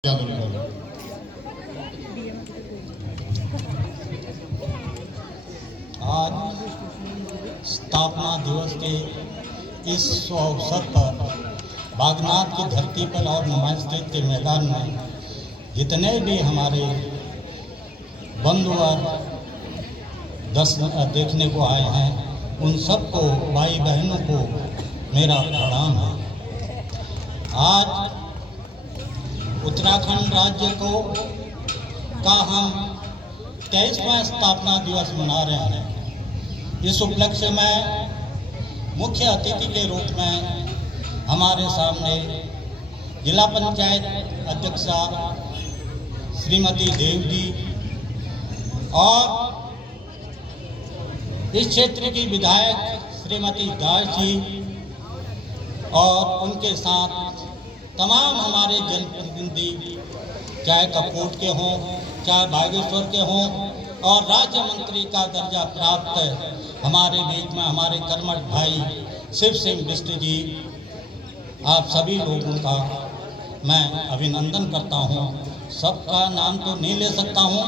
आज स्थापना दिवस के इस अवसर पर बागनाथ की धरती पर और नुमाइशगंज के मैदान में जितने भी हमारे बंधुवर देखने को आए हैं, उन सबको, भाई बहनों को मेरा प्रणाम है। आज उत्तराखंड राज्य का हम 23वां स्थापना दिवस मना रहे हैं। इस उपलक्ष्य में मुख्य अतिथि के रूप में हमारे सामने जिला पंचायत अध्यक्षा श्रीमती देव जी और इस क्षेत्र की विधायक श्रीमती दास जी और उनके साथ तमाम हमारे जनप्रतिनिधि, चाहे कपकोट के हों, चाहे बागेश्वर के हों, और राज्य मंत्री का दर्जा प्राप्त हमारे बीच में हमारे कर्मठ भाई शिव सिंह बिष्ट जी, आप सभी लोगों का मैं अभिनंदन करता हूं। सबका नाम तो नहीं ले सकता हूं,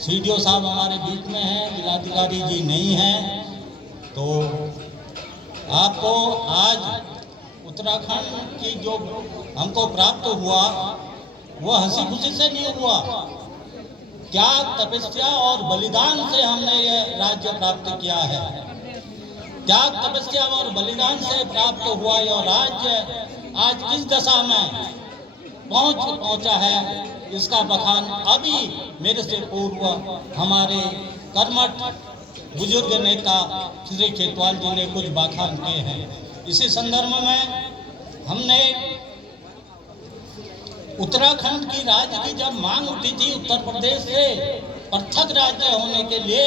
सीडीओ साहब हमारे बीच में हैं, जिलाधिकारी जी नहीं हैं, तो आपको आज उत्तराखंड की जो हमको प्राप्त हुआ वो हंसी खुशी से नहीं हुआ। त्याग, तपस्या और बलिदान से हमने ये राज्य प्राप्त किया है। त्याग, तपस्या और बलिदान से प्राप्त हुआ यह राज्य आज किस दशा में पहुंचा है, इसका बखान अभी मेरे से पूर्व हमारे कर्मठ बुजुर्ग नेता श्री खेतवाल जी ने कुछ बखान किए हैं। इसी संदर्भ में हमने उत्तराखंड की राज्य की जब मांग उठी थी उत्तर प्रदेश से पृथक राज्य होने के लिए,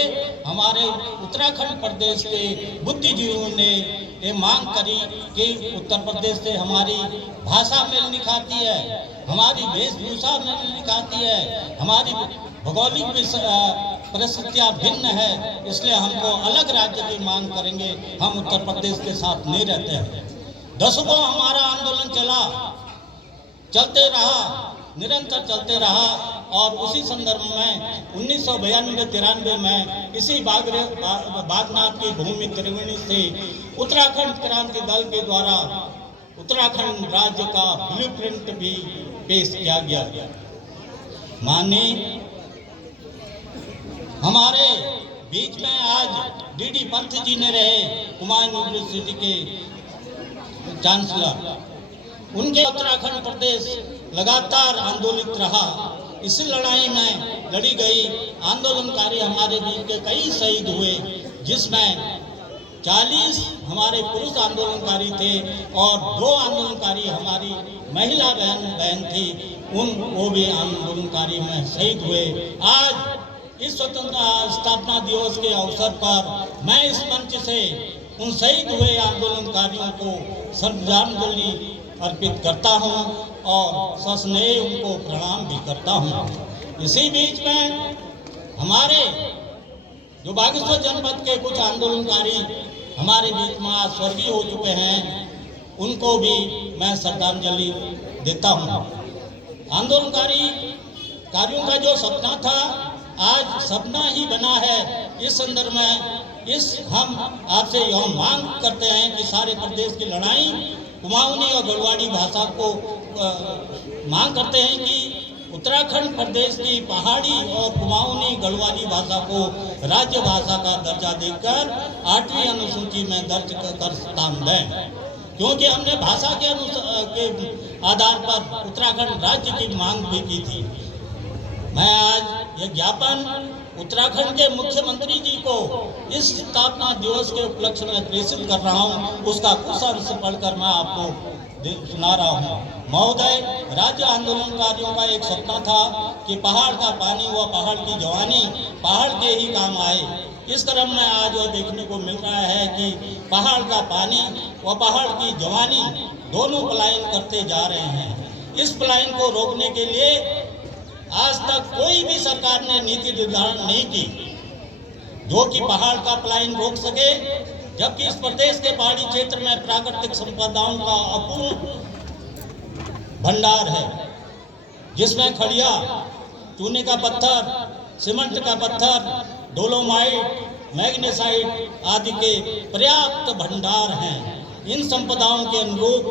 हमारे उत्तराखंड प्रदेश के बुद्धिजीवियों ने ये मांग करी कि उत्तर प्रदेश से हमारी भाषा मेल नहीं खाती है, हमारी वेशभूषा मेल नहीं खाती है, हमारी भौगोलिक परिस्थितियाँ भिन्न है, इसलिए हमको अलग राज्य की मांग करेंगे, हम उत्तर प्रदेश के साथ नहीं रहते हैं। दशकों हमारा आंदोलन चलते रहा, निरंतर चलते रहा, और उसी संदर्भ में 1992-93 में इसी बागनाथ की भूमि त्रिवेणी से उत्तराखंड क्रांति दल के द्वारा उत्तराखंड राज्य का ब्लूप्रिंट भी पेश किया गया। माननीय हमारे बीच में आज डीडी पंत जी ने रहे, कुमाऊं यूनिवर्सिटी के चांसलर, उनके उत्तराखंड प्रदेश लगातार आंदोलित रहा। इस लड़ाई में लड़ी गई आंदोलनकारी हमारे बीच के कई शहीद हुए, जिसमें 40 हमारे पुरुष आंदोलनकारी थे और 2 आंदोलनकारी हमारी महिला बहन थी, वो भी आंदोलनकारी में शहीद हुए। आज इस स्वतंत्रता स्थापना दिवस के अवसर पर मैं इस मंच से उन शहीद हुए आंदोलनकारियों को श्रद्धांजलि अर्पित करता हूं और सस्नेह उनको प्रणाम भी करता हूं। इसी बीच में हमारे जो बागेश्वर जनपद के कुछ आंदोलनकारी हमारे बीच में आज स्वर्गीय हो चुके हैं, उनको भी मैं श्रद्धांजलि देता हूं। आंदोलनकारियों का जो सपना था आज सपना ही बना है। इस संदर्भ में हम आपसे यह मांग करते हैं कि सारे प्रदेश की लड़ाई कुमाऊनी और गढ़वाली भाषा को मांग करते हैं कि उत्तराखंड प्रदेश की पहाड़ी और कुमाऊनी गढ़वाली भाषा को राज्य भाषा का दर्जा देकर 8वीं अनुसूची में दर्ज कर स्थान दें, क्योंकि हमने भाषा के आधार पर उत्तराखंड राज्य की मांग भी की थी। मैं आज यह ज्ञापन उत्तराखंड के मुख्यमंत्री जी को इस स्थापना दिवस के उपलक्ष्य में प्रेषित कर रहा हूं। उसका कुछ अंश पढ़कर मैं आपको सुना रहा हूं। महोदय, राज्य आंदोलनकारियों का एक सपना था कि पहाड़ का पानी व पहाड़ की जवानी पहाड़ के ही काम आए। इस क्रम में आज वो देखने को मिल रहा है कि पहाड़ का पानी व पहाड़ की जवानी दोनों पलायन करते जा रहे हैं। इस पलायन को रोकने के लिए आज तक कोई भी सरकार ने नीति निर्धारण नहीं की जो कि पहाड़ का पलायन रोक सके, जबकि इस प्रदेश के पहाड़ी क्षेत्र में प्राकृतिक संपदाओं का अपूर्ण भंडार है। जिसमें खड़िया, चूने का पत्थर, सीमेंट का पत्थर, डोलोमाइट, मैग्नेसाइट आदि के पर्याप्त भंडार हैं। इन संपदाओं के अनुरूप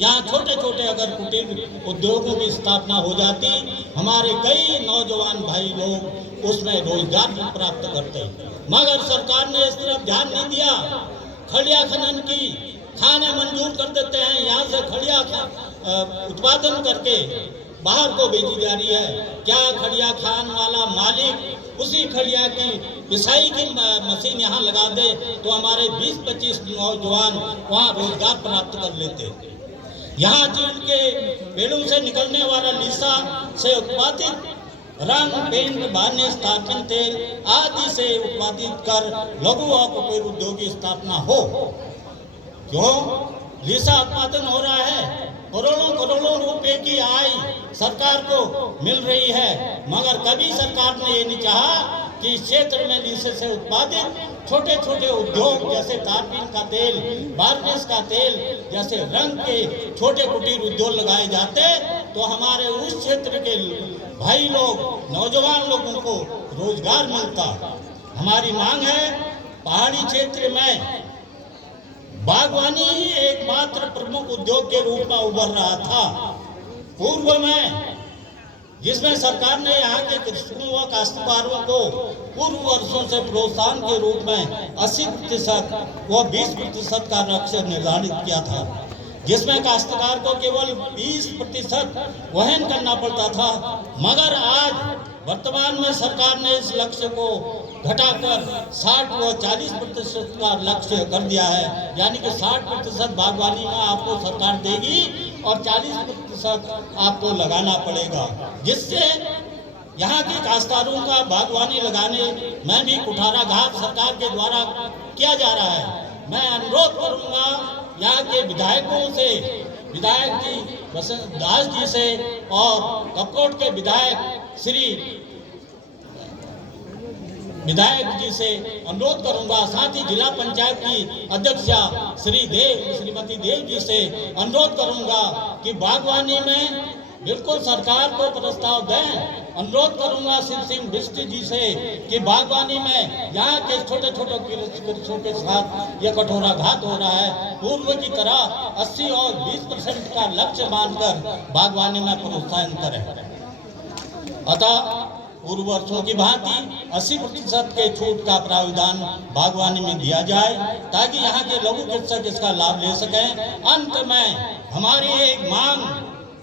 यहाँ छोटे छोटे अगर कुटीर उद्योगों की स्थापना हो जाती, हमारे कई नौजवान भाई लोग उसमें रोजगार भी प्राप्त करते। मगर सरकार ने इस तरफ ध्यान नहीं दिया। खड़िया खनन की खाने मंजूर कर देते हैं, यहाँ से खड़िया उत्पादन करके बाहर को भेजी जा रही है। क्या खड़िया खान वाला मालिक उसी खड़िया की पिसाई की मशीन यहाँ लगा दे तो हमारे 20-25 नौजवान वहाँ रोजगार प्राप्त कर लेते। यहाँ चीड़ के पेड़ों से निकलने वाला लीसा से उत्पादित रंग, पेंट, वार्निश, तारपीन तेल आदि से उत्पादित कर लघु और कुटीर उद्योग की स्थापना हो। क्यों? लीसा उत्पादन हो रहा है, करोड़ों करोड़ों रुपए की आय सरकार को मिल रही है, मगर कभी सरकार ने ये नहीं चाहा कि इस क्षेत्र में लीसे से उत्पादित छोटे छोटे उद्योग जैसे तारपीन का तेल, वार्निश का तेल जैसे रंग के छोटे कुटीर उद्योग लगाए जाते तो हमारे उस क्षेत्र के भाई लोग, नौजवान लोगों को रोजगार मिलता। हमारी मांग है, पहाड़ी क्षेत्र में बागवानी ही एकमात्र प्रमुख उद्योग के रूप में उभर रहा था पूर्व में, जिसमें सरकार ने यहाँ के कृषकों व काश्तकारों को पूर्व वर्षों से प्रोत्साहन के रूप में 80% व 20% का लक्ष्य निर्धारित किया था, जिसमें काश्तकार को केवल 20% वहन करना पड़ता था। मगर आज वर्तमान में सरकार ने इस लक्ष्य को घटाकर 60 व 40% का लक्ष्य कर दिया है, यानी कि 60% बागवानी में आपको सरकार देगी और 40% आपको लगाना पड़ेगा, जिससे यहाँ के काश्तकारों का बागवानी लगाने में भी कुठाराघात सरकार के द्वारा किया जा रहा है। मैं अनुरोध करूँगा यहाँ के विधायकों से, विधायक जी वसंत दास जी से और कपकोट के विधायक से अनुरोध करूंगा, साथ ही जिला पंचायत की अध्यक्षा श्रीमती देव जी से अनुरोध करूंगा कि बागवानी में बिल्कुल सरकार को प्रस्ताव दें। अनुरोध करूंगा शिव सिंह बिष्ट जी से कि बागवानी में यहाँ के छोटे छोटे कृषकों के साथ यह कठोराघात हो रहा है, पूर्व की तरह 80 और 20% का लक्ष्य मानकर बागवानी में प्रोत्साहन करें। अतः पूर्व वर्षों की भांति 80% के छूट का प्रावधान बागवानी में दिया जाए ताकि यहाँ के लघु कृषक इसका लाभ ले सकें। अंत में हमारी एक मांग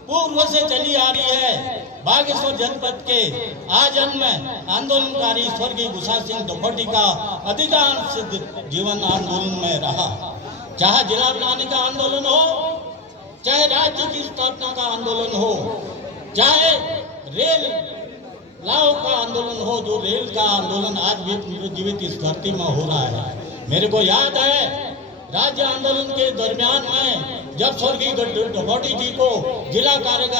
पूर्व से चली आ रही है। बागेश्वर जनपद के आजन्म आंदोलनकारी स्वर्गीय गुसा सिंह दोपटी का अधिकांश जीवन आंदोलन में रहा, चाहे जिला बनाने का आंदोलन हो, चाहे राज्य की स्थापना का आंदोलन हो, चाहे रेल लाओ का आंदोलन हो, जो रेल का आंदोलन आज भी पुनर्जीवित इस धरती में हो रहा है। मेरे को याद है राज्य आंदोलन के दरमियान में जब स्वर्गीय दोपटी जी को जिला कारागार